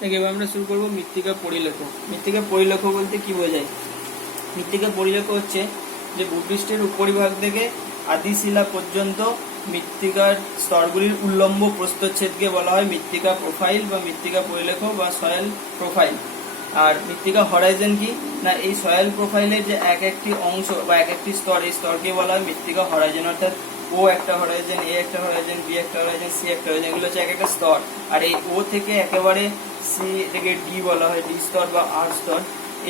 দেখ, এবার আমরা শুরু করবো মৃত্তিকা পরিলেখ। মৃত্তিকা পরিলেখ বলতে কি বোঝায়? মৃত্তিকা পরিলেখ হচ্ছে যে ভূপৃষ্ঠের উপরিভাগ থেকে আদিশিলা পর্যন্ত মৃত্তিকার স্তরগুলির উল্লম্ব প্রস্থচ্ছেদকে বলা হয় মৃত্তিকা প্রোফাইল বা মৃত্তিকা পরিলেখ বা সয়েল প্রোফাইল। আর মৃত্তিকা হরাইজন কি না, এই সয়েল প্রোফাইলের যে এক একটি অংশ বা এক একটি স্তর, এই স্তরকে বলা হয় মৃত্তিকা হরাইজন। অর্থাৎ ও একটা হরাইজন, এ একটা হরাইজন, বি একটা হরাইজন, সি একটা হরাইজন, এগুলো হচ্ছে এক একটা স্তর। আর এই ও থেকে একেবারে সি থেকে ডি বলা হয় ডি স্তর বা আর স্তর।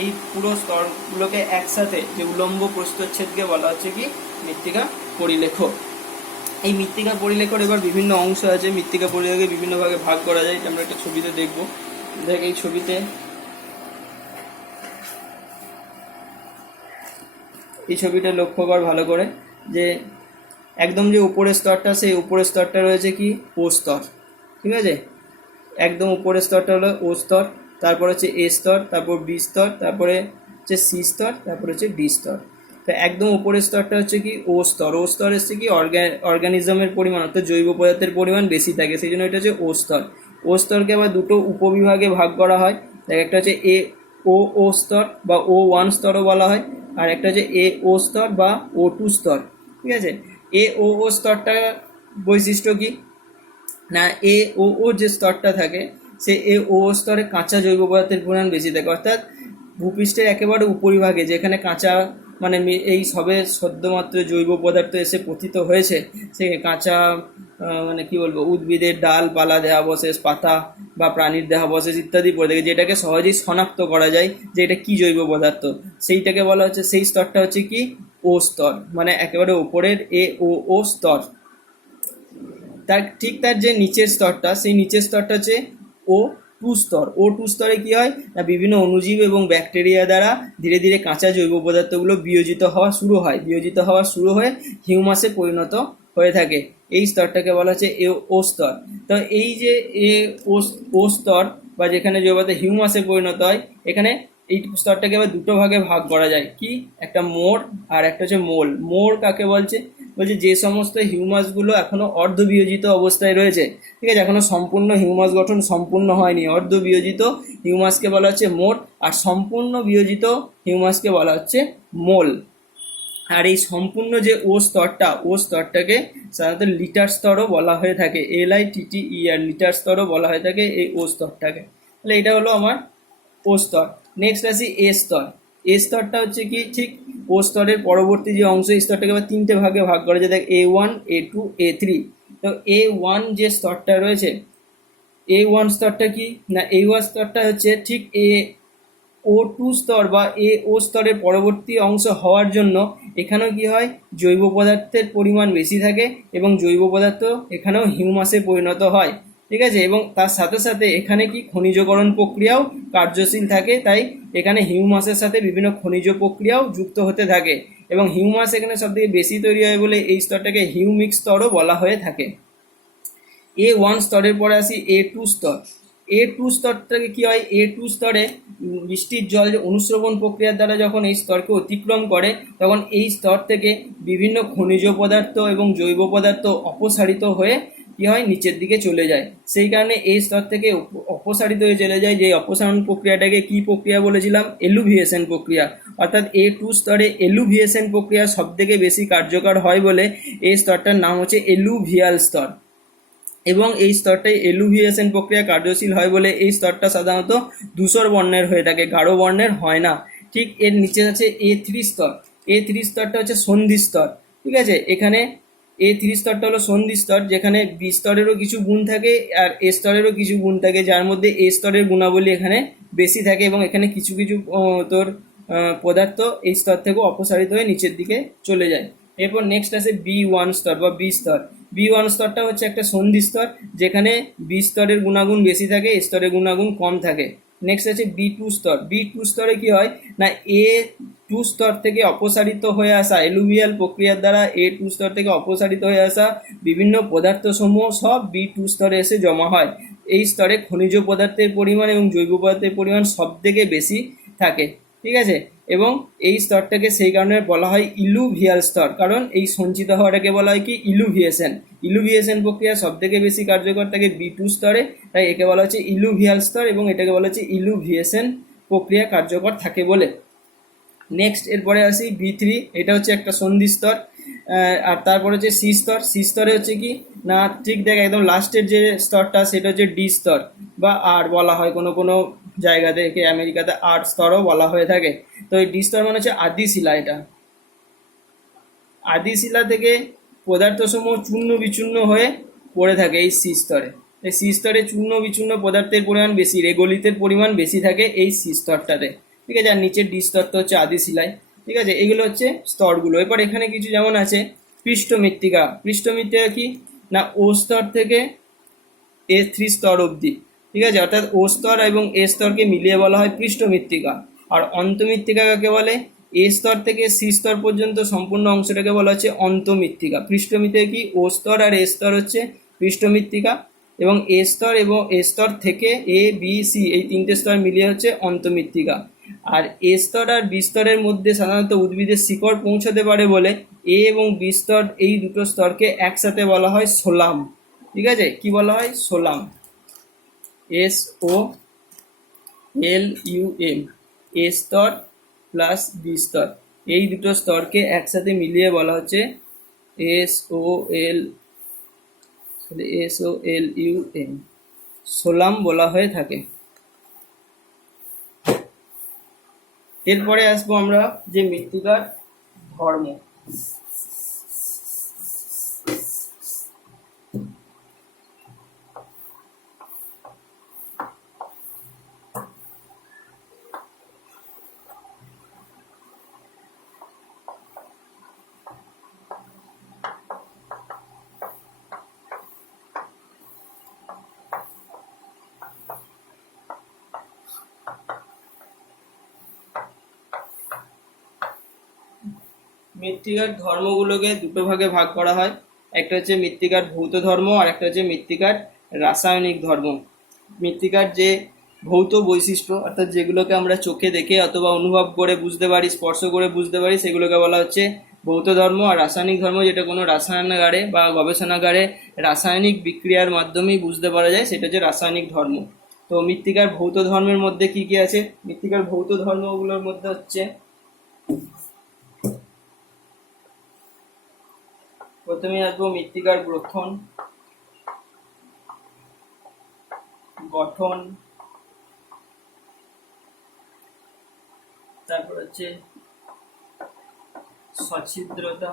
এই পুরো স্তরগুলোকে একসাথে যে উলম্ব প্রস্থচ্ছেদকে বলা হচ্ছে কি মৃত্তিকা পরিলেখ। এই মৃত্তিকা পরিলেখর এবার বিভিন্ন অংশ আছে। মৃত্তিকা পরিলেখকে বিভিন্ন ভাগে ভাগ করা যায়, এটা আমরা একটা ছবিতে দেখব। দেখ, এই ছবিতে এই ছবিটা লক্ষ্য কর ভালো করে, যে একদম যে উপরের স্তরটা, সেই উপরের স্তরটা রয়েছে কি ও স্তর। ঠিক আছে, একদম উপরের স্তরটা হলো ও স্তর, তারপর হচ্ছে এ স্তর, তারপর বি স্তর, তারপরে হচ্ছে সি স্তর, তারপর হচ্ছে ডি স্তর। তো একদম উপরের স্তরটা হচ্ছে কি ও স্তর। ও স্তর হচ্ছে কি অর্গানিজমের পরিমাণ অর্থাৎ জৈব পদার্থের পরিমাণ বেশি থাকে, সেই জন্য এটা হচ্ছে ও স্তর। ও স্তরকে আবার দুটো উপবিভাগে ভাগ করা হয়। দেখ, একটা হচ্ছে এ ও স্তর বা ও ওয়ান স্তরও বলা হয়, আর একটা হচ্ছে এ ও স্তর বা ও টু স্তর। ঠিক আছে, এ ও স্তরটা বৈশিষ্ট্য কি না, এ ও যে স্তরটা থাকে, সে এ ও স্তরে কাঁচা জৈব পদার্থের পরিমাণ বেশি থাকে। অর্থাৎ ভূপৃষ্ঠের একেবারে উপরিভাগে যেখানে কাঁচা মানে এই সবে সদ্যমাত্র জৈব পদার্থ এসে পতিত হয়েছে, সে কাঁচা মানে কি বলবো, উদ্ভিদের ডাল পালা দেহাবশেষ, পাতা বা প্রাণীর দেহাবশেষ ইত্যাদি পড়ে থাকে, যেটাকে সহজেই শনাক্ত করা যায় যে এটা কি জৈব পদার্থ, সেইটাকে বলা হচ্ছে, সেই স্তরটা হচ্ছে কি ও স্তর, মানে একেবারে উপরের এ ও স্তর। তার ঠিক তার যে নিচের স্তরটা, সেই নিচের স্তরটা হচ্ছে ও টু স্তর। ও টু স্তরে কি হয় না, বিভিন্ন অণুজীব এবং ব্যাকটেরিয়া দ্বারা ধীরে ধীরে কাঁচা জৈব পদার্থগুলো বিয়োজিত হওয়া শুরু হয়ে হিউমাসে পরিণত হয়ে থাকে। এই স্তরটাকে বলা হচ্ছে এ ও স্তর। তো এই যে এ ও স্তর বা যেখানে জৈব পদার্থ হিউমাসে পরিণত হয়, এখানে এই স্তরটাকে আবার দুটো ভাগে ভাগ করা যায়, কি একটা মোর আর একটা হচ্ছে মোল। মোর কাকে বলছে? বলছে যে সমস্ত হিউমাসগুলো এখনো অর্ধবিয়োজিত অবস্থায় রয়েছে, ঠিক আছে, এখনো সম্পূর্ণ হিউমাস গঠন সম্পূর্ণ হয়নি, অর্ধবিয়োজিত হিউমাসকে বলা হচ্ছে মোর, আর সম্পূর্ণ বিয়োজিত হিউমাসকে বলা হচ্ছে মোল। আর এই সম্পূর্ণ যে ও স্তরটাকে সাধারণত লিটার স্তরও বলা হয়ে থাকে, LITTER, লিটার স্তরও বলা হয়ে থাকে এই ও স্তরটাকে। তাহলে এটা হলো আমার ও স্তর। নেক্সট আসি এ স্তর। এ স্তরটা হচ্ছে কি ঠিক ও স্তরের পরবর্তী যে অংশ, এই স্তরটাকে আবার তিনটে ভাগে ভাগ করা যায়। দেখ, A1, A2, A3। তো A1 যে স্তরটা রয়েছে, A1 স্তরটা কি না, A1 স্তরটা হচ্ছে ঠিক ও টু স্তর বা এ ও স্তরের পরবর্তী অংশ হওয়ার জন্য এখানেও কি হয়, জৈব পদার্থের পরিমাণ বেশি থাকে এবং জৈব পদার্থ এখানেও হিউমাসে পরিণত হয়। ঠিক আছে, এবং তার সাথে সাথে এখানে কি খনিজকরণ প্রক্রিয়াও কার্যশীল থাকে, তাই এখানে হিউমাসের সাথে বিভিন্ন খনিজ প্রক্রিয়াও যুক্ত হতে থাকে এবং হিউমাস এখানে সব থেকে বেশি তৈরি হয় বলে এই স্তরটাকে হিউমিক স্তরও বলা হয়ে থাকে। A1 স্তরের পরে আসি A2 স্তর। A2 স্তরটাকে কি হয়, A2 স্তরে বৃষ্টির জল যে অনুশ্রবণ প্রক্রিয়ার দ্বারা যখন এই স্তরকে অতিক্রম করে, তখন এই স্তর থেকে বিভিন্ন খনিজ পদার্থ এবং জৈব পদার্থ অপসারিত হয়ে কি হয়, নিচের দিকে চলে যায়। সেই কারণে এই স্তর থেকে অপসারিত হয়ে চলে যায়, যে অপসারণ প্রক্রিয়াটাকে কি প্রক্রিয়া বলেছিলাম, এলুভিয়েশন প্রক্রিয়া। অর্থাৎ A2 স্তরে এলুভিয়েশন প্রক্রিয়া সব থেকে বেশি কার্যকর হয় বলে এই স্তরটার নাম হচ্ছে এলুভিয়াল স্তর। এবং এই স্তরটাই এলুভিয়েশন প্রক্রিয়া কার্যশীল হয় বলে এই স্তরটা সাধারণত ধূসর বর্ণের হয়ে থাকে, গাঢ় বর্ণের হয় না। ঠিক এর নিচে আছে A3 স্তর। A3 স্তরটা হচ্ছে সন্ধি স্তর। ঠিক আছে, এখানে A3 স্তরটা হলো সন্ধি স্তর, যেখানে বি স্তরেরও কিছু গুণ থাকে আর এ স্তরেরও কিছু গুণ থাকে, যার মধ্যে এ স্তরের গুণাবলী এখানে বেশি থাকে এবং এখানে কিছু কিছু তোর পদার্থ এই স্তর থেকে অপসারিত হয়ে নিচের দিকে চলে যায়। এরপর নেক্সট আসে B1 স্তর বা বি স্তর। B1 স্তরটা হচ্ছে একটা সন্ধি স্তর, যেখানে বি স্তরের গুণাগুণ বেশি থাকে, এ স্তরের গুণাগুণ কম থাকে। নেক্সট আছে B2 স্তর। B2 স্তরে কি হয় না, A2 স্তর থেকে অপসারিত হয়ে আসা এলুভিয়াল প্রক্রিয়ার দ্বারা A2 স্তর থেকে অপসারিত হয়ে আসা বিভিন্ন পদার্থ সমূহ সব B2 স্তরে এসে জমা হয়। এই স্তরে খনিজ পদার্থের পরিমাণ এবং জৈব পদার্থের পরিমাণ সব থেকে বেশি থাকে। ঠিক আছে, এবং এই স্তরটাকে সেই কারণে বলা হয় ইলুভিয়াল স্তর, কারণ এই সঞ্চিত হওয়াটাকে বলা হয় কি ইলুভিয়েশন। ইলুভিয়েশন প্রক্রিয়া সব থেকে বেশি কার্যকর থাকে B2 স্তরে, তাই একে বলা হচ্ছে ইলুভিয়াল স্তর এবং এটাকে বলা হচ্ছে ইলুভিয়েশন প্রক্রিয়া কার্যকর থাকে বলে। নেক্সট এরপরে আসি B3, এটা হচ্ছে একটা সন্ধি স্তর। আর তারপরে হচ্ছে সি স্তরে হচ্ছে কি না, ঠিক দেখ একদম লাস্টের যে স্তরটা সেটা হচ্ছে ডি স্তর বা আর বলা হয়, কোনো কোনো জায়গা থেকে আমেরিকাতে আর স্তরও বলা হয়ে থাকে। তো এই ডি স্তর মানে হচ্ছে আদি শিলা। এটা আদি শিলা থেকে পদার্থসমূহ চূর্ণ বিচূর্ণ হয়ে পড়ে থাকে এই সি স্তরে। এই সি স্তরে চূর্ণ বিচূর্ণ পদার্থের পরিমাণ বেশি, রেগোলিতের পরিমাণ বেশি থাকে এই সি স্তরটাতে, ঠিক আছে। আর নিচের ডি স্তরটা হচ্ছে আদি শিলায়, ঠিক আছে। এগুলো হচ্ছে স্তরগুলো। এরপর এখানে কিছু যেমন আছে পৃষ্ঠ মৃত্তিকা। পৃষ্ঠ মৃত্তিকা কি না, ও স্তর থেকে A3 স্তর অবধি, ঠিক আছে, অর্থাৎ ও স্তর এবং এ স্তরকে মিলিয়ে বলা হয় পৃষ্ঠ মৃত্তিকা। আর অন্তমৃত্তিকা কাকে বলে, এ স্তর থেকে সি স্তর পর্যন্ত সম্পূর্ণ অংশটাকে বলা হচ্ছে অন্তমৃত্তিকা। পৃষ্ঠ মৃত্তিকা কি, ও স্তর আর এ স্তর হচ্ছে পৃষ্ঠ মৃত্তিকা, এবং এ স্তর থেকে A B C এই তিনটে স্তর মিলিয়ে হচ্ছে অন্তমৃত্তিকা। আর এ স্তর আর বি স্তরের মধ্যে সাধারণত উদ্ভিদের শিকড় পৌঁছাতে পারে বলে এ এবং বি স্তর এই দুটো স্তরকে একসাথে বলা হয় সোলাম, ঠিক আছে। কি বলা হয়, সোলাম, SOLUM। এ স্তর প্লাস বি স্তর এই দুটো স্তরকে একসাথে মিলিয়ে বলা হচ্ছে SOLUM, সোলাম বলা হয়ে থাকে। এরপরে আসবো আমরা যে মৃত্তিকার ধর্ম। মৃত্তিকার ধর্মগুলোকে দুটো ভাগে ভাগ করা হয়, একটা হচ্ছে মৃত্তিকার ভৌত ধর্ম আর একটা হচ্ছে মৃত্তিকার রাসায়নিক ধর্ম। মৃত্তিকার যে ভৌত বৈশিষ্ট্য, অর্থাৎ যেগুলোকে আমরা চোখে দেখে অথবা অনুভব করে বুঝতে পারি, স্পর্শ করে বুঝতে পারি, সেগুলোকে বলা হচ্ছে ভৌত ধর্ম। আর রাসায়নিক ধর্ম যেটা কোনো রাসায়নাগারে বা গবেষণাগারে রাসায়নিক বিক্রিয়ার মাধ্যমেই বুঝতে পারা যায়, সেটা হচ্ছে রাসায়নিক ধর্ম। তো মৃত্তিকার ভৌত ধর্মের মধ্যে কি কি আছে, মৃত্তিকার ভৌত ধর্মগুলোর মধ্যে হচ্ছে প্রথমে আসবো মৃত্তিকার গঠন, তারপর হচ্ছে সচ্ছিদ্রতা,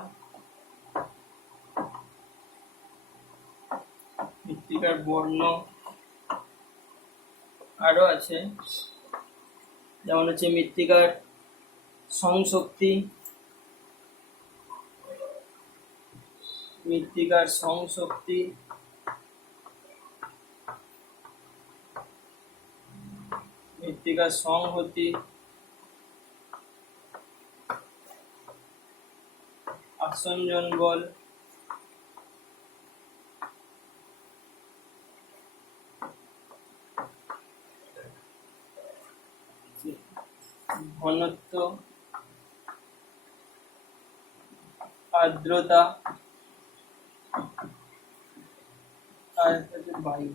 মৃত্তিকার বর্ণ, আরো আছে যেমন হচ্ছে মৃত্তিকার সংশক্তি, মৃত্তিকার সংহতি, আসঞ্জন বল, ঘনত্ব, আর্দ্রতা, আর হচ্ছে বায়ু।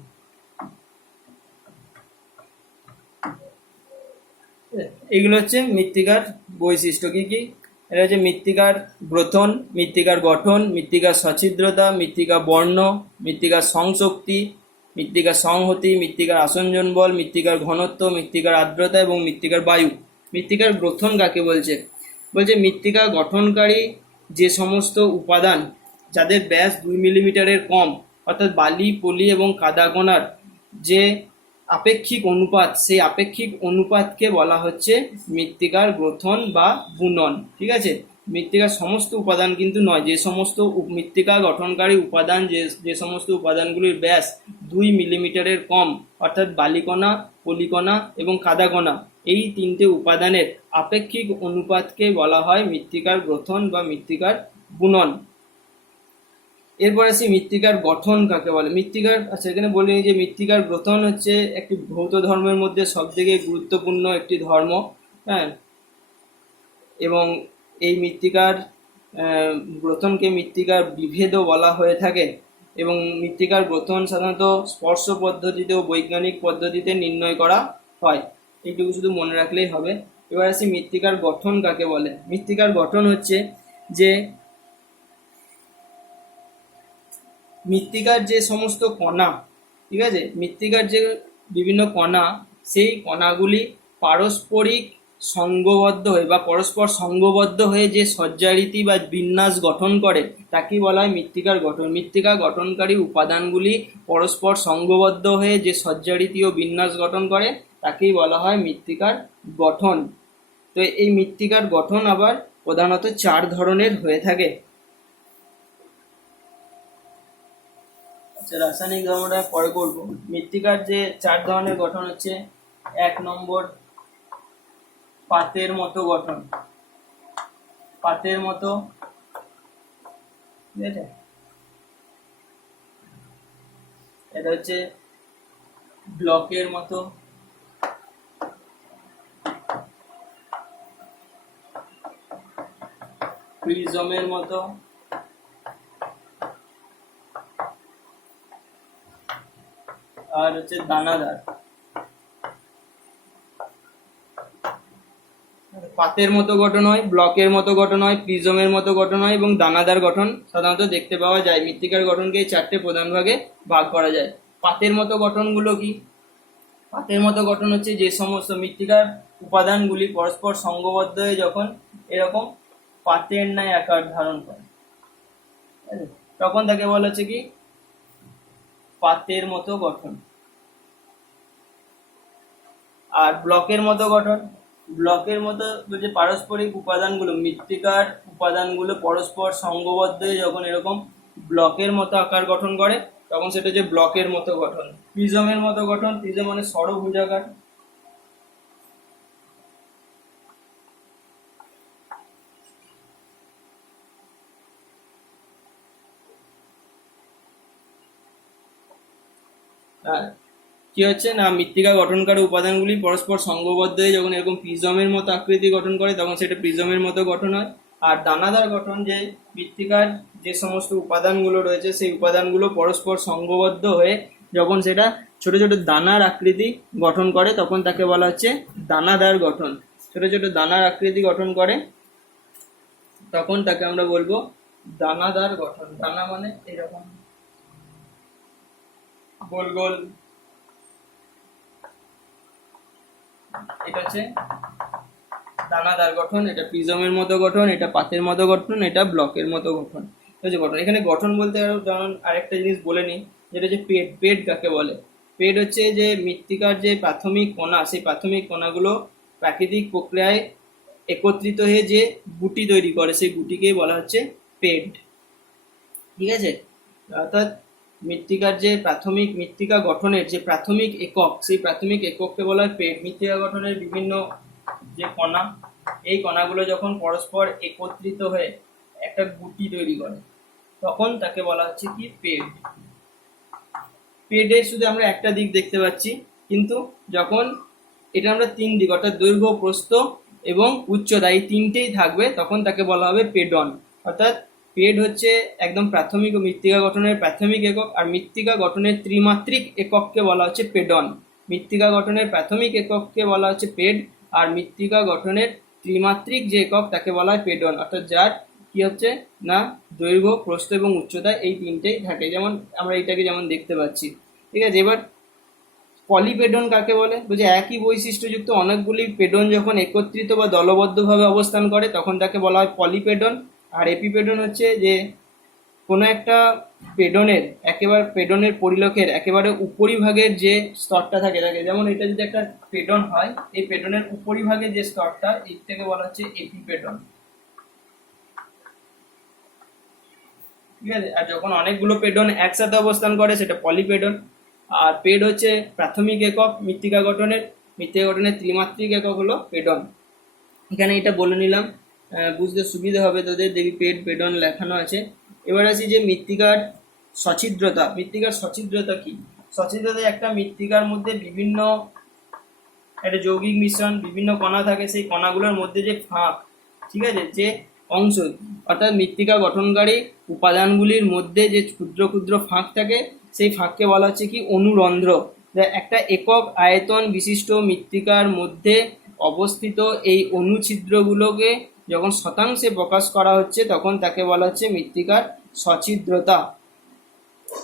এগুলো হচ্ছে মৃত্তিকার বৈশিষ্ট্য। কি কি, এটা হচ্ছে মৃত্তিকার গ্রথন, মৃত্তিকার গঠন, মৃত্তিকার সচ্ছিদ্রতা, মৃত্তিকা বর্ণ, মৃত্তিকার সংশক্তি, মৃত্তিকার সংহতি, মৃত্তিকার আসঞ্জন বল, মৃত্তিকার ঘনত্ব, মৃত্তিকার আর্দ্রতা এবং মৃত্তিকার বায়ু। মৃত্তিকার গ্রথন কাকে বলছে, মৃত্তিকা গঠনকারী যে সমস্ত উপাদান যাদের ব্যাস 2 মিলিমিটারের কম, অর্থাৎ বালি, পলি এবং কাদাকণার যে আপেক্ষিক অনুপাত, সেই আপেক্ষিক অনুপাতকে বলা হচ্ছে মৃত্তিকার গ্রথন বা বুনন, ঠিক আছে। মৃত্তিকার সমস্ত উপাদান কিন্তু নয়, যে সমস্ত মৃত্তিকা গঠনকারী উপাদান, যে সমস্ত উপাদানগুলির ব্যাস 2 মিলিমিটারের কম, অর্থাৎ বালিকণা, পলিকণা এবং কাদাকণা, এই তিনটে উপাদানের আপেক্ষিক অনুপাতকে বলা হয় মৃত্তিকার গ্রথন বা মৃত্তিকার বুনন। এরপর আসি মৃত্তিকার গঠন কাকে বলে। মৃত্তিকার, আচ্ছা এখানে বলি যে মৃত্তিকার গ্রথন হচ্ছে একটি ভৌত ধর্মের মধ্যে সব থেকে গুরুত্বপূর্ণ একটি ধর্ম, হ্যাঁ। এবং এই মৃত্তিকার গ্রথনকে মৃত্তিকার বিভেদও বলা হয়ে থাকে এবং মৃত্তিকার গ্রথন সাধারণত স্পর্শ পদ্ধতিতে ও বৈজ্ঞানিক পদ্ধতিতে নির্ণয় করা হয়। এইটুকু শুধু মনে রাখলেই হবে। এবার আসি মৃত্তিকার গঠন কাকে বলে। মৃত্তিকার গঠন হচ্ছে যে মৃত্তিকার যে সমস্ত কণা, ঠিক আছে, মৃত্তিকার যে বিভিন্ন কণা, সেই কণাগুলি পারস্পরিক সঙ্গবদ্ধ হয়ে বা পরস্পর সঙ্গবদ্ধ হয়ে যে সজ্জারীতি বা বিন্যাস গঠন করে তাকেই বলা হয় মৃত্তিকার গঠন। মৃত্তিকা গঠনকারী উপাদানগুলি পরস্পর সঙ্গবদ্ধ হয়ে যে সজ্জারীতি ও বিন্যাস গঠন করে তাকেই বলা হয় মৃত্তিকার গঠন। তো এই মৃত্তিকার গঠন আবার প্রধানত 4 ধরনের হয়ে থাকে। আচ্ছা, রাসায়নিক ধর্মটা পরে করব। মৃত্তিকার যে 4 ধরনের গঠন হচ্ছে, 1 নম্বর পাতের মতো গঠন। পাতের মতো, ঠিক আছে, এটা হচ্ছে ব্লকের মতো, প্রিজমের মতো, আর হচ্ছে দানাদার। পাতের মতো গঠন হয়, ব্লকের মতো গঠন হয়, প্রিজমের মতো গঠন হয় এবং দানাদার গঠন সাধারণত দেখতে পাওয়া যায়। মৃত্তিকার গঠনকে এই 4টে প্রধান ভাগে ভাগ করা যায়। পাতের মতো গঠনগুলো কি? পাতের মতো গঠন হচ্ছে যে সমস্ত মৃত্তিকার উপাদানগুলি পরস্পর সঙ্গবদ্ধ হয়ে যখন এরকম পাতের ন্যায় আকার ধারণ করে তখন তাকে বলা হচ্ছে কি পাতের মতো গঠন। আর ব্লকের মতো গঠন, ব্লকের মতো যে পারস্পরিক উপাদানগুলো, মৃত্তিকার উপাদানগুলো পরস্পর সঙ্গবদ্ধ হয়ে যখন এরকম ব্লকের মতো আকার গঠন করে তখন সেটা হচ্ছে ব্লকের মতো গঠন। প্রিজমের মতো গঠন, প্রিজম মানে ষড়ভুজাকার। কি হচ্ছে না, মৃত্তিকা গঠনকারী উপাদানগুলি পরস্পর সঙ্গবদ্ধ হয়ে যখন এরকম প্রিজমের মতো আকৃতি গঠন করে তখন সেটা প্রিজমের মতো গঠন হয়। আর দানাদার গঠন, যে মৃত্তিকার যে সমস্ত উপাদানগুলো রয়েছে সেই উপাদানগুলো পরস্পর সঙ্গবদ্ধ হয়ে যখন সেটা ছোট ছোট দানার আকৃতি গঠন করে তখন তাকে বলা হচ্ছে দানাদার গঠন। ছোট ছোট দানার আকৃতি গঠন করে তখন তাকে আমরা বলবো দানাদার গঠন। দানা মানে এরকম গোল গোল, এটা হচ্ছে দানাদার গঠন। এটা প্রিজমের মতো গঠন, এটা পাতের মতো গঠন, এটা ব্লকের মতো গঠন হচ্ছে গঠন। এখানে গঠন বলতে যেমন আরেকটা জিনিস বলে নিই, যেটা হচ্ছে পেড। পেড কাকে বলে? পেড হচ্ছে যে মৃত্তিকার যে প্রাথমিক কণা, সেই প্রাথমিক কণাগুলো প্রাকৃতিক প্রক্রিয়ায় একত্রিত হয়ে যে গুটি তৈরি করে সেই গুটিকেই বলা হচ্ছে পেড, ঠিক আছে। অর্থাৎ মৃত্তিকার যে প্রাথমিক মৃত্তিকা গঠনের যে প্রাথমিক একক, সেই প্রাথমিক একককে বলা হয় পেড। মৃত্তিকা গঠনের বিভিন্ন যে কণা, এই কণাগুলো যখন পরস্পর একত্রিত হয়ে একটা গুটি তৈরি করে তখন তাকে বলা হচ্ছে কি পেড। পেডের শুধু আমরা একটা দিক দেখতে পাচ্ছি, কিন্তু যখন এটা আমরা 3 দিক অর্থাৎ দৈর্ঘ্য, প্রস্থ এবং উচ্চতা এই 3টেই থাকবে তখন তাকে বলা হবে পেডন। অর্থাৎ পেড হচ্ছে একদম প্রাথমিক ও মৃত্তিকা গঠনের প্রাথমিক একক, আর মৃত্তিকা গঠনের ত্রিমাত্রিক একককে বলা হচ্ছে পেডন। মৃত্তিকা গঠনের প্রাথমিক একককে বলা হচ্ছে পেড, আর মৃত্তিকা গঠনের ত্রিমাত্রিক যে একক তাকে বলা হয় পেডন। অর্থাৎ যার কি হচ্ছে না দৈর্ঘ্য, প্রস্থ এবং উচ্চতা এই 3টেই থাকে, যেমন আমরা এটাকে যেমন দেখতে পাচ্ছি, ঠিক আছে। এবার পলিপেডন কাকে বলে? বুঝে একই বৈশিষ্ট্যযুক্ত অনেকগুলি পেডন যখন একত্রিত বা দলবদ্ধভাবে অবস্থান করে তখন তাকে বলা হয় পলিপেডন। আর এপিপেডন হচ্ছে যে কোনো একটা পেডনের পরিলোকের একেবারে উপরিভাগের যে স্তরটা থাকে, যেমন এটা যদি একটা পেডন হয়, এই পেডনের উপরিভাগে যে স্তরটা এইটাকে বলা হচ্ছে এপিপেডন, ঠিক আছে। আর যখন অনেকগুলো পেডন একসাথে অবস্থান করে সেটা পলিপেডন। আর পেড হচ্ছে প্রাথমিক একক মৃত্তিকা গঠনের ত্রিমাত্রিক একক হলো পেডন। এখানে এটা বলে নিলাম, বুঝতে সুবিধা হবে তোদের, দেখি পেড পেডন লেখানো আছে। এবার আসি যে মৃত্তিকার সছিদ্রতা। মৃত্তিকার সছিদ্রতা কি? সছিদ্রতা একটা মৃত্তিকার মধ্যে বিভিন্ন একটা যৌগিক মিশ্রণ, বিভিন্ন কণা থাকে, সেই কণাগুলোর মধ্যে যে ফাঁক, ঠিক আছে, যে অংশ অর্থাৎ মৃত্তিকা গঠনকারী উপাদানগুলির মধ্যে যে ক্ষুদ্র ক্ষুদ্র ফাঁক থাকে সেই ফাঁককে বলা হচ্ছে কি অনুরন্ধ্র। একটা একক আয়তন বিশিষ্ট মৃত্তিকার মধ্যে অবস্থিত এই অনুছিদ্রগুলোকে যখন শতাংশে প্রকাশ করা হচ্ছে তখন তাকে বলা হচ্ছে মৃত্তিকার সছিদ্রতা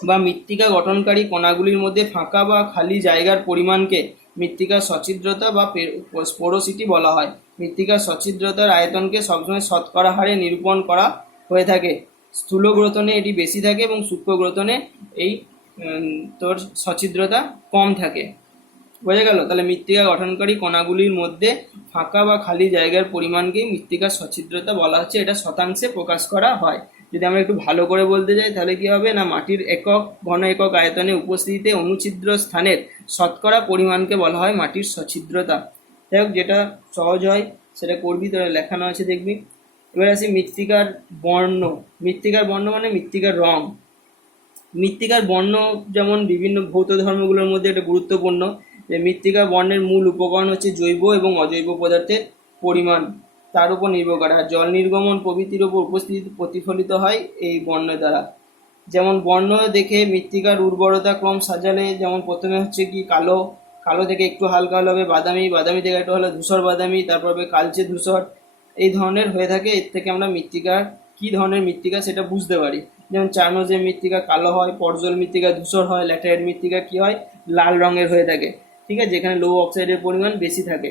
বা মৃত্তিকা গঠনকারী কণাগুলির মধ্যে ফাঁকা বা খালি জায়গার পরিমাণকে মৃত্তিকার সছিদ্রতা বা পোরোসিটি বলা হয়। মৃত্তিকার সছিদ্রতার আয়তনকে সবসময় শতকরা হারে নিরূপণ করা হয়ে থাকে। স্থূল গ্রথনে এটি বেশি থাকে এবং সূক্ষ্ম গ্রথনে এই তোর সছিদ্রতা কম থাকে। বোঝা গেল? তাহলে মৃত্তিকা গঠনকারী কণাগুলির মধ্যে ফাঁকা বা খালি জায়গার পরিমাণকেই মৃত্তিকার সছিদ্রতা বলা হচ্ছে, এটা শতাংশে প্রকাশ করা হয়। যদি আমরা একটু ভালো করে বলতে যাই তাহলে কি হবে না, মাটির একক ঘন একক আয়তনে উপস্থিতিতে অনুছিদ্র স্থানের শতকরা পরিমাণকে বলা হয় মাটির সছিদ্রতা। যাই হোক, যেটা সহজ হয় সেটা করবি, তোরা লেখানো আছে দেখবি। এবার আসি মৃত্তিকার বর্ণ। মৃত্তিকার বর্ণ মানে মৃত্তিকার রং। মৃত্তিকার বর্ণ যেমন বিভিন্ন ভৌত ধর্মগুলোর মধ্যে এটা গুরুত্বপূর্ণ যে মৃত্তিকা বর্ণের মূল উপকরণ হচ্ছে জৈব এবং অজৈব পদার্থের পরিমাণ, তার উপর নির্ভর করে। আর জল নির্গমন প্রভৃতির উপর উপস্থিতি প্রতিফলিত হয় এই বর্ণ দ্বারা। যেমন বর্ণ দেখে মৃত্তিকার উর্বরতা ক্রম সাজালে যেমন প্রথমে হচ্ছে কি কালো, কালো থেকে একটু হালকা হলে হবে বাদামি, বাদামি থেকে একটু হলে ধূসর বাদামি, তারপর হবে কালচে ধূসর, এই ধরনের হয়ে থাকে। এর থেকে আমরা মৃত্তিকার কি ধরনের মৃত্তিকা সেটা বুঝতে পারি। যেমন চারনোজের মৃত্তিকা কালো হয়, পর্জল মৃত্তিকা ধূসর হয়, ল্যাটেরাইট মৃত্তিকা কি হয়, লাল রঙের হয়ে থাকে। ঠিক আছে, যেখানে লো অক্সাইডের পরিমাণ বেশি থাকে।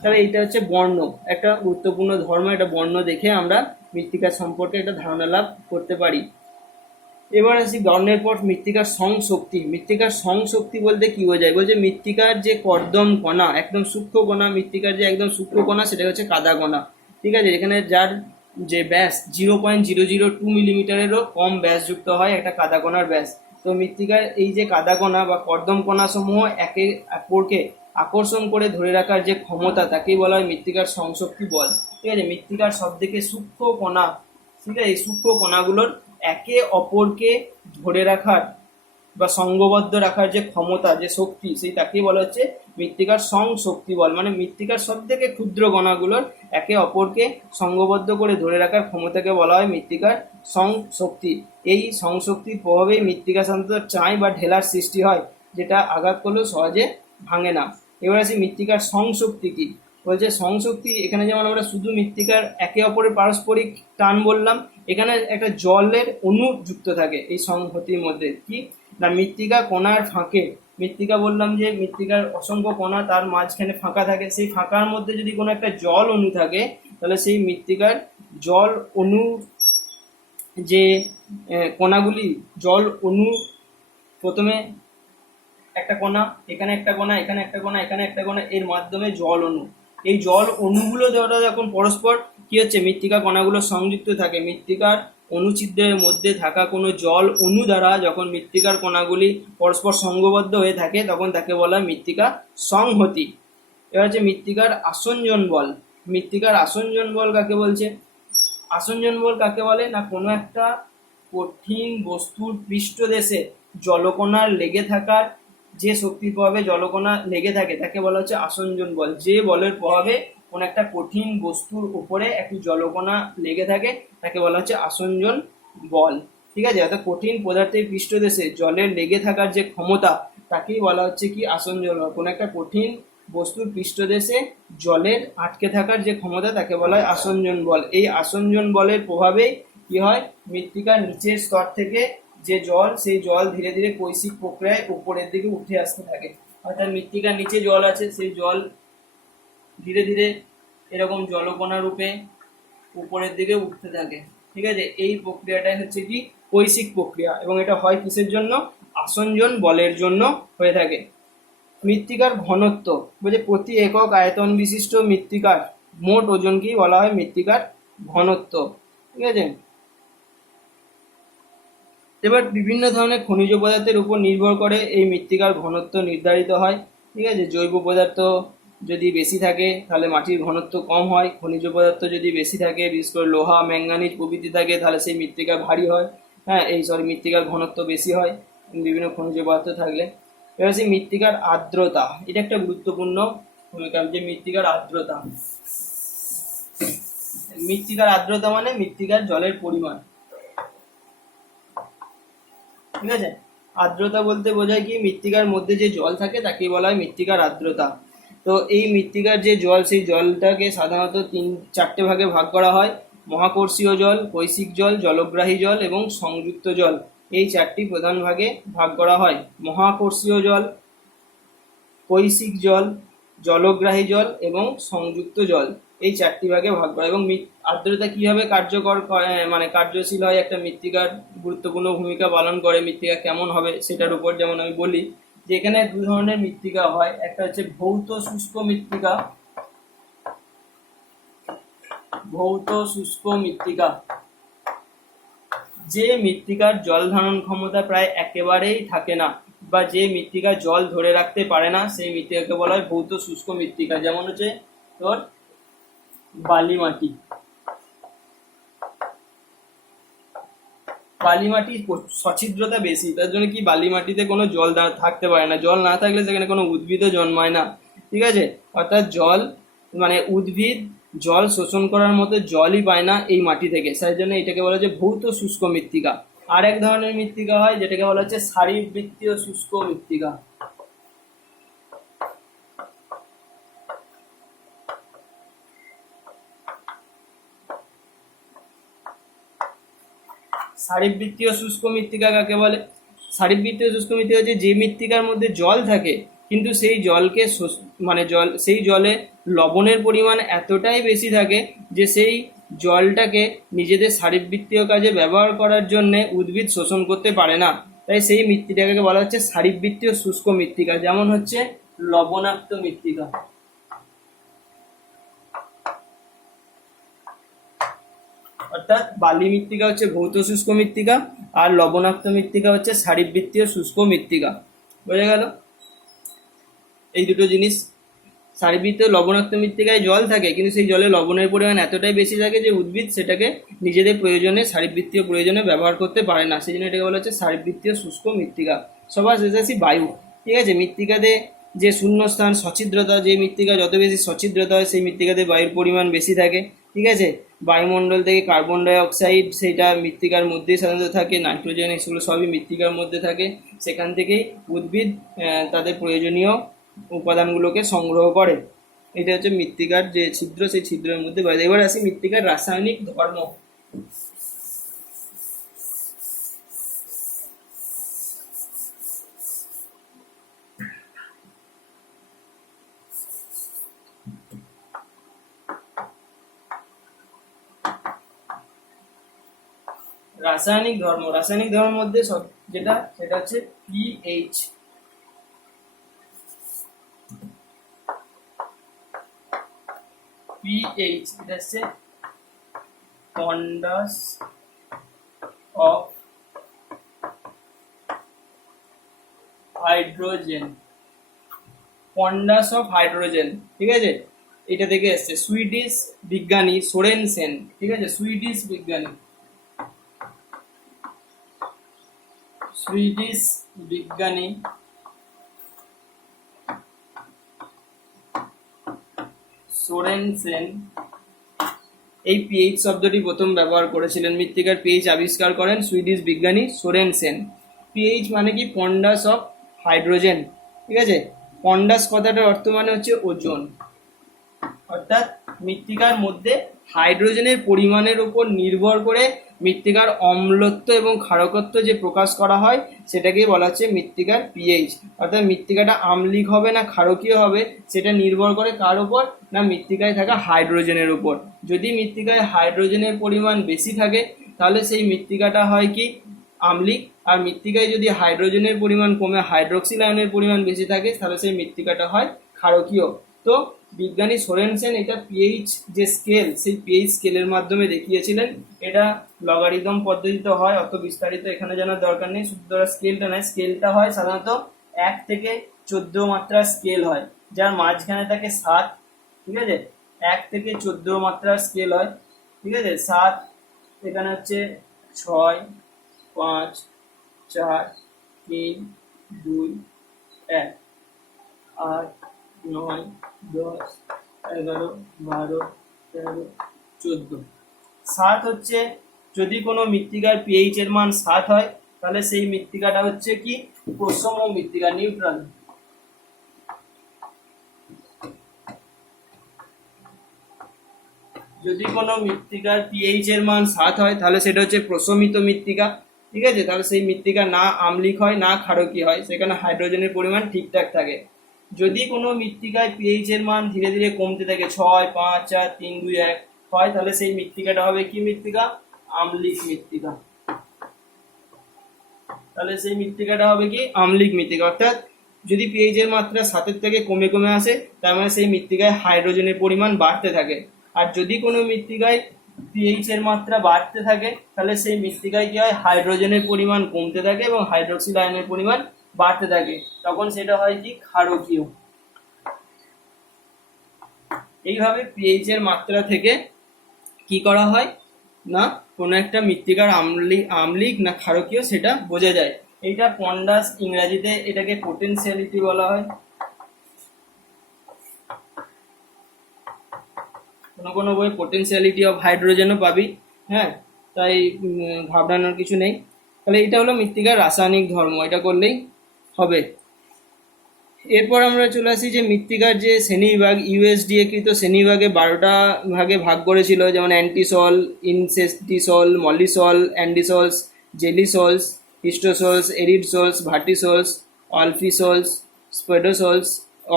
তাহলে এইটা হচ্ছে বর্ণ, একটা গুরুত্বপূর্ণ ধর্ম। এটা বর্ণ দেখে আমরা মৃত্তিকা সম্পর্কে একটা ধারণা লাভ করতে পারি। এবার আসি বর্ণের পর মৃত্তিকার সংশক্তি। মৃত্তিকার সংশক্তি বলতে কি বোঝায়? বলছে মৃত্তিকার যে কর্দম কণা, একদম সূক্ষ্ম কণা, মৃত্তিকার যে একদম সূক্ষ্ম কণা সেটা হচ্ছে কাদা কণা। ঠিক আছে, যেখানে যার যে ব্যাস 0.002 মিলিমিটারেরও কম ব্যাসযুক্ত হয় একটা কাদা কণার ব্যাস। তো মৃত্তিকার এই যে কাদা কণা বা কর্দম কণা সমূহ একে অপরকে আকর্ষণ করে ধরে রাখার যে ক্ষমতা তাকেই বলা হয় মৃত্তিকার সংশক্তি বল। ঠিক আছে, মৃত্তিকার সব থেকে সূক্ষ্ম কণা, ঠিক আছে, এই সূক্ষ্ম কণাগুলোর একে অপরকে ধরে রাখার বা সঙ্গবদ্ধ রাখার যে ক্ষমতা, যে শক্তি, সেই তাকেই বলা হচ্ছে মৃত্তিকার সংশক্তি বল। মানে মৃত্তিকার সব থেকে ক্ষুদ্র কণাগুলোর একে অপরকে সঙ্গবদ্ধ করে ধরে রাখার ক্ষমতাকে বলা হয় মৃত্তিকার সংশক্তি। এই সংশক্তির প্রভাবেই মৃত্তিকা সাধারণত চাই বা ঢেলার সৃষ্টি হয়, যেটা আঘাত করলেও সহজে ভাঙে না। এবার আসি মৃত্তিকার সংশক্তি কি বলছে। সংশক্তি এখানে যেমন আমরা শুধু মৃত্তিকার একে অপরের পারস্পরিক টান বললাম, এখানে একটা জলের অণু যুক্ত থাকে এই সংহতির মধ্যে। কি না, মৃত্তিকা কণার ফাঁকে, মৃত্তিকা বললাম যে মৃত্তিকার অসংখ্য কণা, তার মাঝখানে ফাঁকা থাকে, সেই ফাঁকার মধ্যে যদি কোনো একটা জল অণু থাকে তাহলে সেই মৃত্তিকার জল অণু যে কণাগুলি, জল অণু প্রথমে একটা কণা, এখানে একটা কণা, এখানে একটা কণা, এখানে একটা কণা, এর মাধ্যমে জল অণু, এই জল অণুগুলো যখন পরস্পর কি হচ্ছে মৃত্তিকা কণাগুলো সংযুক্ত থাকে, মৃত্তিকার অনুছিদ্রের মধ্যে থাকা কোনো জল অণু দ্বারা যখন মৃত্তিকার কণাগুলি পরস্পর সঙ্গবদ্ধ হয়ে থাকে তখন তাকে বলা হয় মৃত্তিকা সংহতি। এবার হচ্ছে মৃত্তিকার আসঞ্জন বল। মৃত্তিকার আসঞ্জন বল কাকে বলছে? আসঞ্জন বল কাকে বলে না, কোনো একটা কঠিন বস্তুর পৃষ্ঠদেশে জলকণার লেগে থাকার যে শক্তির প্রভাবে জলকণা লেগে থাকে তাকে বলা হচ্ছে আসঞ্জন বল। যে বলের প্রভাবে কোনো একটা কঠিন বস্তুর উপরে একটি জলকণা লেগে থাকে তাকে বলা হচ্ছে আসঞ্জন বল। ঠিক আছে, অর্থাৎ কঠিন পদার্থের পৃষ্ঠদেশে জলের লেগে থাকার যে ক্ষমতা তাকেই বলা হচ্ছে কি আসঞ্জন বল। কোনো একটা কঠিন বস্তুর পৃষ্ঠদেশে জলের আটকে থাকার যে ক্ষমতা তাকে বলা হয় আসঞ্জন বল। এই আসঞ্জন বলের প্রভাবে কি হয়, মৃত্তিকার নিচের স্তর থেকে যে জল, সেই জল ধীরে ধীরে কৈশিক প্রক্রিয়ায় উপরের দিকে উঠে আসতে থাকে। অর্থাৎ মৃত্তিকার নিচে জল আছে, সেই জল ধীরে ধীরে এরকম জলকণা রূপে উপরের দিকে উঠতে থাকে। ঠিক আছে, এই প্রক্রিয়াটাই হচ্ছে কি কৈশিক প্রক্রিয়া, এবং এটা হয় কিসের জন্য? আসঞ্জন বলের জন্য হয়ে থাকে। মৃত্তিকার ঘনত্ব বলছে প্রতি একক আয়তন বিশিষ্ট মৃত্তিকার মোট ওজনকেই বলা হয় মৃত্তিকার ঘনত্ব। ঠিক আছে, এবার বিভিন্ন ধরনের খনিজ পদার্থের উপর নির্ভর করে এই মৃত্তিকার ঘনত্ব নির্ধারিত হয়। ঠিক আছে, জৈব পদার্থ যদি বেশি থাকে তাহলে মাটির ঘনত্ব কম হয়, খনিজ পদার্থ যদি বেশি থাকে বিশেষ করে লোহা ম্যাঙ্গানিজ প্রভৃতি থাকে তাহলে সেই মৃত্তিকা ভারী হয়। হ্যাঁ, মৃত্তিকার ঘনত্ব বেশি হয় বিভিন্ন খনিজ পদার্থ থাকলে। এবার সেই মৃত্তিকার আর্দ্রতা, এটা একটা গুরুত্বপূর্ণ ভূমিকা, যে মৃত্তিকার আর্দ্রতা। মৃত্তিকার আর্দ্রতা মানে মৃত্তিকার জলের পরিমাণ, ঠিক আছে। আর্দ্রতা বলতে বোঝায় কি, মৃত্তিকার মধ্যে যে জল থাকে তাকে বলা হয় মৃত্তিকার আর্দ্রতা। তো এই মৃত্তিকার যে জল, সেই জলটাকে সাধারণত 3-4টে ভাগে ভাগ করা হয়। মহাকর্ষীয় জল, কৈশিক জল, জলগ্রাহী জল এবং সংযুক্ত জল, এই 4টি প্রধান ভাগে ভাগ করা হয়। মহাকর্ষীয় জল, কৈশিক জল, জলগ্রাহী জল এবং সংযুক্ত জল, এই 4টি ভাগে ভাগ করা। এবং আর্দ্রতা কিভাবে কার্যকর মানে কার্যশীল হয়, একটা মৃত্তিকার গুরুত্বপূর্ণ ভূমিকা পালন করে মৃত্তিকা কেমন হবে সেটার উপর। যেমন আমি বলি যে এখানে 2 ধরনের মৃত্তিকা হয়, একটা হচ্ছে ভৌত শুষ্ক মৃত্তিকা। ভৌত শুষ্ক মৃত্তিকা, যে মৃত্তিকার জল ধারণ ক্ষমতা প্রায় একেবারেই থাকে না, বা যে মৃত্তিকা জল ধরে রাখতে পারে না, সেই মৃত্তিকাকে বলা হয় ভৌত শুষ্ক মৃত্তিকা। যেমন হচ্ছে তোর বালি মাটি। বালি মাটি সছিদ্রতা বেশি, তার জন্য কি বালি মাটিতে কোনো জল থাকতে পারে না। জল না থাকলে সেখানে কোনো উদ্ভিদও জন্মায় না, ঠিক আছে। অর্থাৎ জল মানে উদ্ভিদ জল শোষণ করার মতো জলই পায় না এই মাটি থেকে, সেই জন্য এটাকে বলা হচ্ছে ভৌত শুষ্ক মৃত্তিকা। আর এক ধরনের মৃত্তিকা হয় যেটাকে বলা হচ্ছে শারীরবৃত্তীয় শুষ্ক মৃত্তিকা। শারীরবৃত্তীয় শুষ্ক মৃত্তিকা কাকে বলে? শারীরবৃত্তীয় শুষ্ক মৃত্তিকা হচ্ছে যে মৃত্তিকার মধ্যে জল থাকে, কিন্তু সেই জলকে মানে সেই জলে লবণের পরিমাণ এতটাই বেশি থাকে যে সেই জলটাকে নিজেদের শারীরবৃত্তীয় কাজে ব্যবহার করার জন্য উদ্ভিদ শোষণ করতে পারে না। তাই সেই মৃত্তিকাকে বলা হচ্ছে শারীরবৃত্তীয় শুষ্ক মৃত্তিকা। যেমন হচ্ছে লবণাক্ত মৃত্তিকা। অর্থাৎ বালি মৃত্তিকা হচ্ছে ভৌত শুষ্ক মৃত্তিকা, আর লবণাক্ত মৃত্তিকা হচ্ছে শারীরবৃত্তীয় শুষ্ক মৃত্তিকা। বোঝা গেল এই দুটো জিনিস? শারীরবৃত্তীয় লবণাক্ত মৃত্তিকায় জল থাকে, কিন্তু সেই জলে লবণের পরিমাণ এতটাই বেশি থাকে যে উদ্ভিদ সেটাকে নিজেদের প্রয়োজনে, শারীরবৃত্তীয় প্রয়োজনে ব্যবহার করতে পারে না, সেই জন্য এটাকে বলা হচ্ছে শারীরবৃত্তীয় শুষ্ক মৃত্তিকা। সবার শেষে আসি বায়ু, ঠিক আছে। মৃত্তিকাতে যে শূন্যস্থান সছিদ্রতা, যে মৃত্তিকা যত বেশি সছিদ্রতা হয় সেই মৃত্তিকাতে বায়ুর পরিমাণ বেশি থাকে, ঠিক আছে। বায়ুমণ্ডল থেকে কার্বন ডাই অক্সাইড সেটা মৃত্তিকার মধ্যেই সাধারণত থাকে, নাইট্রোজেন এগুলো সবই মৃত্তিকার মধ্যে থাকে। সেখান থেকেই উদ্ভিদ তাদের প্রয়োজনীয় উপাদানগুলোকে সংগ্রহ করে। এটা হচ্ছে মৃত্তিকার যে ছিদ্র, সেই ছিদ্রের মধ্যে বায়ু। এবার আসি মৃত্তিকার রাসায়নিক ধর্ম। রাসায়নিক ধর্মের মধ্যে যেটা সেটা হচ্ছে পিএইচ। পিএইচ এটা হচ্ছে পন্ডাস অফ হাইড্রোজেন। পন্ডাস অফ হাইড্রোজেন, ঠিক আছে। এটা থেকে এসছে সুইডিশ বিজ্ঞানী সোরেনসেন, ঠিক আছে। সুইডিশ বিজ্ঞানী সোরেনসেন এই পিএইচ শব্দটি প্রথম ব্যবহার করেছিলেন। মৃত্তিকার পিএইচ আবিষ্কার করেন সুইডিশ বিজ্ঞানী সোরেনসেন। পিএইচ মানে কি? পন্ডাস অফ হাইড্রোজেন, ঠিক আছে। পন্ডাস কথাটার অর্থ মানে হচ্ছে ওজন। অর্থাৎ মৃত্তিকার মধ্যে হাইড্রোজেনের পরিমাণের উপর নির্ভর করে মৃত্তিকার অম্লত্ব এবং ক্ষারকত্ব যে প্রকাশ করা হয় সেটাকেই বলা হচ্ছে মৃত্তিকার পিএইচ। অর্থাৎ মৃত্তিকাটা আম্লিক হবে না ক্ষারকীয় হবে সেটা নির্ভর করে কার উপর? না মৃত্তিকায় থাকা হাইড্রোজেনের উপর। যদি মৃত্তিকায় হাইড্রোজেনের পরিমাণ বেশি থাকে তাহলে সেই মৃত্তিকাটা হয় কি? আম্লিক। আর মৃত্তিকায় যদি হাইড্রোজেনের পরিমাণ কমে হাইড্রোক্সিল আয়নের পরিমাণ বেশি থাকে তাহলে সেই মৃত্তিকাটা হয় ক্ষারকীয়। তো বিজ্ঞানী সোরেনসেন এটা পিএইচ যে স্কেল, সেই পিএইচ স্কেলের মাধ্যমে দেখিয়েছিলেন। এটা লগারিদম পদ্ধতিতে হয়, অত বিস্তারিত এখানে জানার দরকার নেই। শুধু ধরা স্কেলটা নয়, স্কেলটা হয় সাধারণত 1 থেকে 14 মাত্রার স্কেল হয়, যার মাঝখানে থাকে 7, ঠিক আছে। 1 থেকে 14 মাত্রার স্কেল হয়, ঠিক আছে। 7, এখানে হচ্ছে 6, 5, 4, 3, 2, 1, 8, 9, 10, 11, 12, 13, 14। 7 হচ্ছে যদি কোনো মৃত্তিকার পিএইচ এর মান 7 হয় তাহলে সেই মৃত্তিকাটা হচ্ছে কি প্রসম মৃত্তিকা, নিউট্রাল। যদি কোনো মৃত্তিকার পিএইচ এর মান 7 হয় তাহলে সেটা হচ্ছে প্রশমিত মৃত্তিকা, ঠিক আছে। তাহলে সেই মৃত্তিকা না আম্লিক হয় না ক্ষারকীয় হয়, সেখানে হাইড্রোজেনের পরিমাণ ঠিকঠাক থাকে। যদি কোনো মৃত্তিকায় পিএইচ এর মান ধীরে ধীরে কমতে থাকে 6, 5, 4, 3, 2, 1 হয় তাহলে সেই মৃত্তিকাটা হবে কি মৃত্তিকা, আম্লিক মৃত্তিকা। তাহলে সেই মৃত্তিকাটা হবে কি আম্লিক মৃত্তিকা। অর্থাৎ যদি পিএইচ এর মাত্রা 7 থেকে কমে কমে আসে তার মানে সেই মৃত্তিকায় হাইড্রোজেনের পরিমাণ বাড়তে থাকে। আর যদি কোনো মৃত্তিকায় পিএইচ এর মাত্রা বাড়তে থাকে তাহলে সেই মৃত্তিকায় কি হয়, হাইড্রোজেনের পরিমাণ কমতে থাকে এবং হাইড্রোক্সিল আয়নের পরিমাণ বাড়তে থাকে, তখন সেটা হয় কি ক্ষারকীয়। এইভাবে পিএইচ এর মাত্রা থেকে কি করা হয় না কোনো একটা মৃত্তিকার আম্লিক না ক্ষারকীয় সেটা বোঝা যায়। এইটা পন্ডাস, ইংরেজিতে এটাকে পোটেনশিয়ালিটি বলা হয়। কোনো বই পোটেনশিয়ালিটি অফ হাইড্রোজেনও পাবি, হ্যাঁ, তাই ঘাবড়ানোর কিছু নেই। তাহলে এটা হলো মৃত্তিকার রাসায়নিক ধর্ম, এটা করলেই হবে। এরপর আমরা চলে আসি যে মৃত্তিকার যে শ্রেণীবিভাগ, ইউএসডিএ কৃত শ্রেণীবিভাগে 12টা ভাগে ভাগ করেছিল, যেমন অ্যান্টিসল, ইনসেস্টিসল, মলিসল, অ্যান্ডিসলস, জেলিসলস, হিস্টোসলস, এরিডসলস, ভার্টিসলস, অলফিসলস, স্পেডোসলস,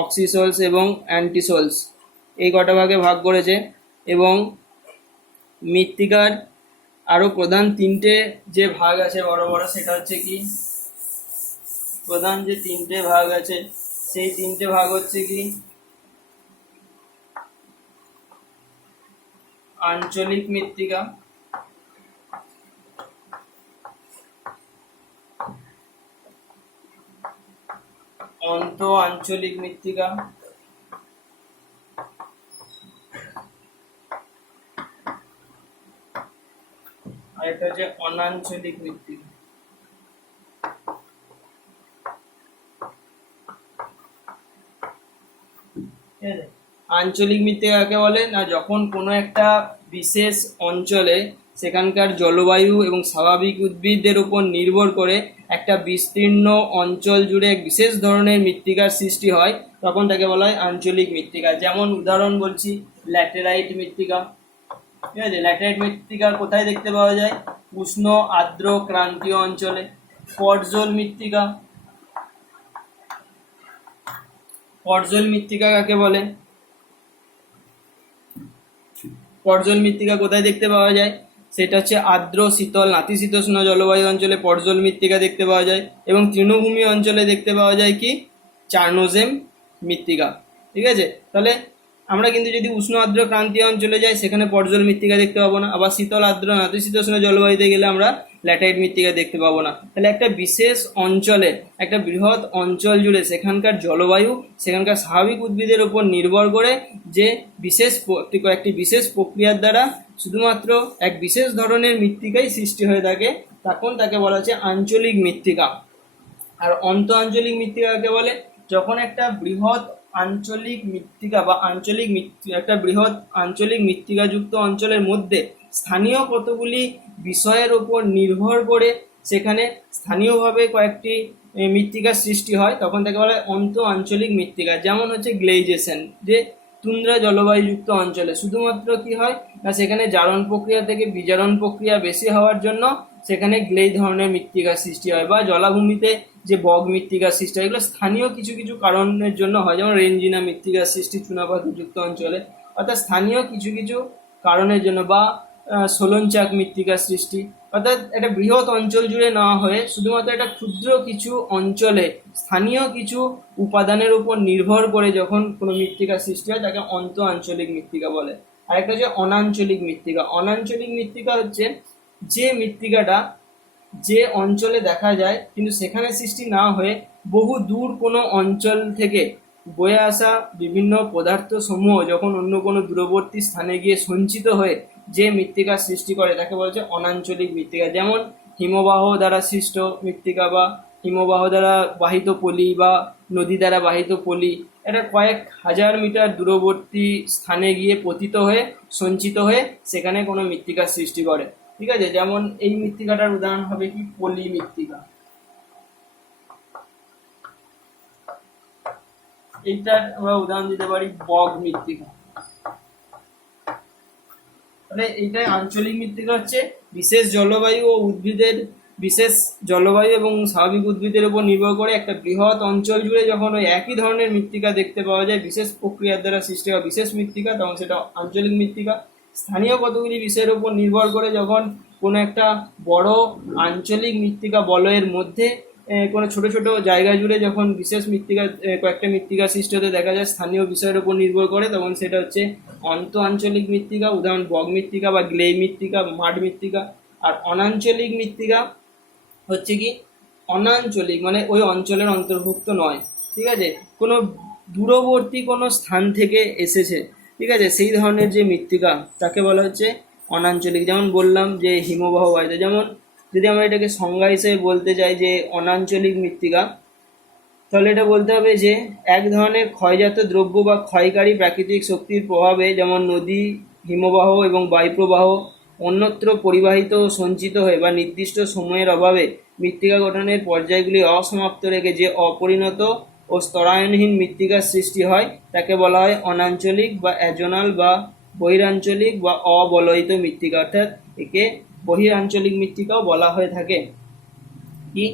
অক্সিসলস এবং অ্যান্টিসলস, এই কটা ভাগে ভাগ করেছে। এবং মৃত্তিকার আরও প্রধান 3টে যে ভাগ আছে বড় বড়, সেটা হচ্ছে কি প্রধান যে 3টে ভাগ আছে সেই 3টে ভাগ হচ্ছে কি আঞ্চলিক মৃত্তিকা, অন্ত আঞ্চলিক মৃত্তিকা আর একটা হচ্ছে অনাঞ্চলিক মৃত্তিকা। আঞ্চলিক মৃত্তিকা কাকে বলে না, যখন কোনো একটা বিশেষ অঞ্চলে সেখানকার জলবায়ু এবং স্বাভাবিক উদ্ভিদের উপর নির্ভর করে একটা বিস্তীর্ণ অঞ্চল জুড়ে এক বিশেষ ধরনের মৃত্তিকার সৃষ্টি হয়, তখন তাকে বলা হয় আঞ্চলিক মৃত্তিকা। যেমন উদাহরণ বলছি, ল্যাটেরাইট মৃত্তিকা, ঠিক আছে। ল্যাটেরাইট মৃত্তিকা কোথায় দেখতে পাওয়া যায়, উষ্ণ আর্দ্র ক্রান্তীয় অঞ্চলে। পর্জল মৃত্তিকা, পর্জল মৃত্তিকা কাকে বলে, পর্জল মৃত্তিকা কোথায় দেখতে পাওয়া যায়, সেটা হচ্ছে আর্দ্র শীতল নাতিশীতোষ্ণ জলবায়ু অঞ্চলে পর্জল মৃত্তিকা দেখতে পাওয়া যায়। এবং তৃণভূমি অঞ্চলে দেখতে পাওয়া যায় কি চার্নোজেম মৃত্তিকা, ঠিক আছে। তাহলে আমরা কিন্তু যদি উষ্ণ আর্দ্র ক্রান্তীয় অঞ্চলে যাই সেখানে পর্জল মৃত্তিকা দেখতে পাবো না, আবার শীতল আর্দ্র নাতিশীতোষ্ণ জলবায়ুতে গেলে আমরা ল্যাটাইট মৃত্তিকা দেখতে পাবো না। তাহলে একটা বিশেষ অঞ্চলে, একটা বৃহৎ অঞ্চল জুড়ে সেখানকার জলবায়ু, সেখানকার স্বাভাবিক উদ্ভিদের উপর নির্ভর করে যে একটি বিশেষ প্রক্রিয়ার দ্বারা শুধুমাত্র এক বিশেষ ধরনের মৃত্তিকাই সৃষ্টি হয়ে থাকে, তখন তাকে বলা হচ্ছে আঞ্চলিক মৃত্তিকা। আর অন্ত আঞ্চলিক মৃত্তিকাকে বলে যখন একটা বৃহৎ আঞ্চলিক মৃত্তিকা বা একটা বৃহৎ আঞ্চলিক মৃত্তিকাযুক্ত অঞ্চলের মধ্যে স্থানীয় কতগুলি বিষয়ের উপর নির্ভর করে সেখানে স্থানীয়ভাবে কয়েকটি মৃত্তিকার সৃষ্টি হয়, তখন তাকে বলা হয় অন্ত আঞ্চলিক মৃত্তিকা। যেমন হচ্ছে গ্লেইজেশন, যে তুন্দ্রা জলবায়ুযুক্ত অঞ্চলে শুধুমাত্র কি হয় না সেখানে জারণ প্রক্রিয়া থেকে বিজারণ প্রক্রিয়া বেশি হওয়ার জন্য সেখানে গ্লেই ধরনের মৃত্তিকার সৃষ্টি হয়, বা জলাভূমিতে যে বগ মৃত্তিকার সৃষ্টি হয়, এগুলো স্থানীয় কিছু কিছু কারণের জন্য হয়। যেমন রেঞ্জিনা মৃত্তিকার সৃষ্টি চুনাপাথরযুক্ত অঞ্চলে, অর্থাৎ স্থানীয় কিছু কিছু কারণের জন্য, বা সোলনচাক মৃত্তিকার সৃষ্টি, অর্থাৎ একটা বৃহৎ অঞ্চল জুড়ে না হয়ে শুধুমাত্র একটা ক্ষুদ্র কিছু অঞ্চলে স্থানীয় কিছু উপাদানের উপর নির্ভর করে যখন কোনো মৃত্তিকার সৃষ্টি হয় তাকে অন্ত আঞ্চলিক মৃত্তিকা বলে। আরেকটা হচ্ছে অনাঞ্চলিক মৃত্তিকা। অনাঞ্চলিক মৃত্তিকা হচ্ছে যে মৃত্তিকাটা যে অঞ্চলে দেখা যায় কিন্তু সেখানে সৃষ্টি না হয়ে বহু দূর কোনো অঞ্চল থেকে বয়ে আসা বিভিন্ন পদার্থ সমূহ যখন অন্য কোনো দূরবর্তী স্থানে গিয়ে সঞ্চিত হয়ে যে মৃত্তিকার সৃষ্টি করে তাকে বলা হচ্ছে অনাঞ্চলিক মৃত্তিকা। যেমন হিমবাহ দ্বারা সৃষ্ট মৃত্তিকা, বা হিমবাহ দ্বারা বাহিত পলি, বা নদী দ্বারা বাহিত পলি, এটা কয়েক হাজার মিটার দূরবর্তী স্থানে গিয়ে পতিত হয়ে সঞ্চিত হয়ে সেখানে কোনো মৃত্তিকার সৃষ্টি করে। ঠিক আছে, যেমন এই মৃত্তিকাটার উদাহরণ হবে কি পলি মৃত্তিকা, এইটার আমরা উদাহরণ দিতে পারি বগ মৃত্তিকা। মানে এইটাই আঞ্চলিক মৃত্তিকা হচ্ছে বিশেষ জলবায়ু ও উদ্ভিদের বিশেষ জলবায়ু এবং স্বাভাবিক উদ্ভিদের উপর নির্ভর করে একটা বৃহৎ অঞ্চল জুড়ে যখন ওই একই ধরনের মৃত্তিকা দেখতে পাওয়া যায় বিশেষ প্রক্রিয়ার দ্বারা সৃষ্টি হওয়া বিশেষ মৃত্তিকা, তখন সেটা আঞ্চলিক মৃত্তিকা। স্থানীয় কতগুলি বিষয়ের উপর নির্ভর করে যখন কোনো একটা বড় আঞ্চলিক মৃত্তিকা বলয়ের মধ্যে কোনো ছোট ছোট জায়গা জুড়ে যখন বিশেষ মৃত্তিকা কয়েকটা মৃত্তিকা সৃষ্টি হতে দেখা যায় স্থানীয় বিষয়ের উপর নির্ভর করে, তখন সেটা হচ্ছে অন্ত আঞ্চলিক মৃত্তিকা, উদাহরণ বগ মৃত্তিকা বা গ্লে মৃত্তিকা, মাড মৃত্তিকা। আর অনাঞ্চলিক মৃত্তিকা হচ্ছে কি অনাঞ্চলিক মানে ওই অঞ্চলের অন্তর্ভুক্ত নয়। ঠিক আছে, কোনো দূরবর্তী কোনো স্থান থেকে এসেছে, ঠিক আছে, সেই ধরনের যে মৃত্তিকা তাকে বলা হচ্ছে অনাঞ্চলিক। যেমন বললাম যে হিমবাহ বায়ু, যেমন যদি আমরা এটাকে সংজ্ঞা হিসেবে বলতে চাই যে অনাঞ্চলিক মৃত্তিকা, তাহলে এটা বলতে হবে যে এক ধরনের ক্ষয়জাত দ্রব্য বা ক্ষয়কারী প্রাকৃতিক শক্তির প্রভাবে, যেমন নদী, হিমবাহ এবং বায়ুপ্রবাহ অন্যত্র পরিবাহিত ও সঞ্চিত হয়ে বা নির্দিষ্ট সময়ের অভাবে মৃত্তিকা গঠনের পর্যায়গুলি অসমাপ্ত রেখে যে অপরিণত ও স্তরায়নহীন মৃত্তিকার সৃষ্টি হয় তাকে বলা হয় অনাঞ্চলিক বা অ্যাজোনাল বা বহিরাঞ্চলিক বা অবলয়িত মৃত্তিকা, অর্থাৎ একে বহিরাঞ্চলিক মৃত্তিকাও বলা হয়ে থাকে। কি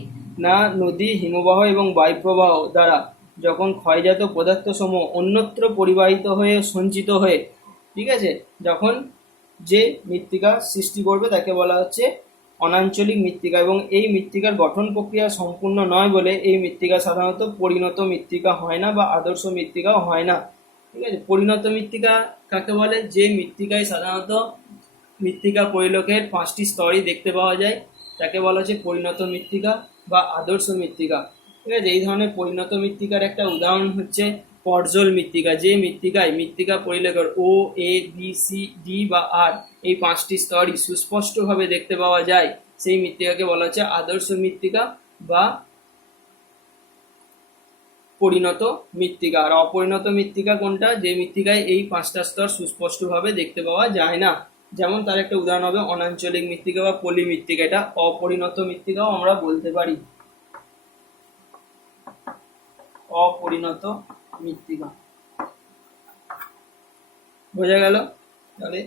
না, নদী, হিমবাহ এবং বায়ুপ্রবাহ দ্বারা যখন ক্ষয়জাত পদার্থসমূহ অন্যত্র পরিবাহিত হয়ে সঞ্চিত হয়ে, ঠিক আছে, যখন যে মৃত্তিকা সৃষ্টি করবে তাকে বলা হচ্ছে অনাঞ্চলিক মৃত্তিকা। এবং এই মৃত্তিকার গঠন প্রক্রিয়া সম্পূর্ণ নয় বলে এই মৃত্তিকা সাধারণত পরিণত মৃত্তিকা হয় না বা আদর্শ মৃত্তিকাও হয় না। ঠিক আছে, পরিণত মৃত্তিকা কাকে বলে? যে মৃত্তিকায় সাধারণত মৃত্তিকা পরিলোকের 5টি স্তরই দেখতে পাওয়া যায় তাকে বলা হচ্ছে পরিণত মৃত্তিকা বা আদর্শ মৃত্তিকা। ঠিক আছে, এই ধরনের পরিণত মৃত্তিকার একটা উদাহরণ হচ্ছে পর্জল মৃত্তিকা, যে মৃত্তিকায় মৃত্তিকা পরিলেখের ও, এ, বি, সি, ডি বা আর এই 5টি স্তরই সুস্পষ্টভাবে দেখতে পাওয়া যায় সেই মৃত্তিকাকে বলা হচ্ছে আদর্শ মৃত্তিকা বা পরিণত মৃত্তিকা। আর অপরিণত মৃত্তিকা কোনটা? যে মৃত্তিকায় এই 5টা স্তর সুস্পষ্টভাবে দেখতে পাওয়া যায় না। যেমন তার একটা উদাহরণ হবে অনাঞ্চলিক মৃত্তিকা বা পলি মৃত্তিকা, এটা অপরিণত মৃত্তিকাও আমরা বলতে পারি। অপরিণত মৃত্তিকা বোঝা গেল? তাহলে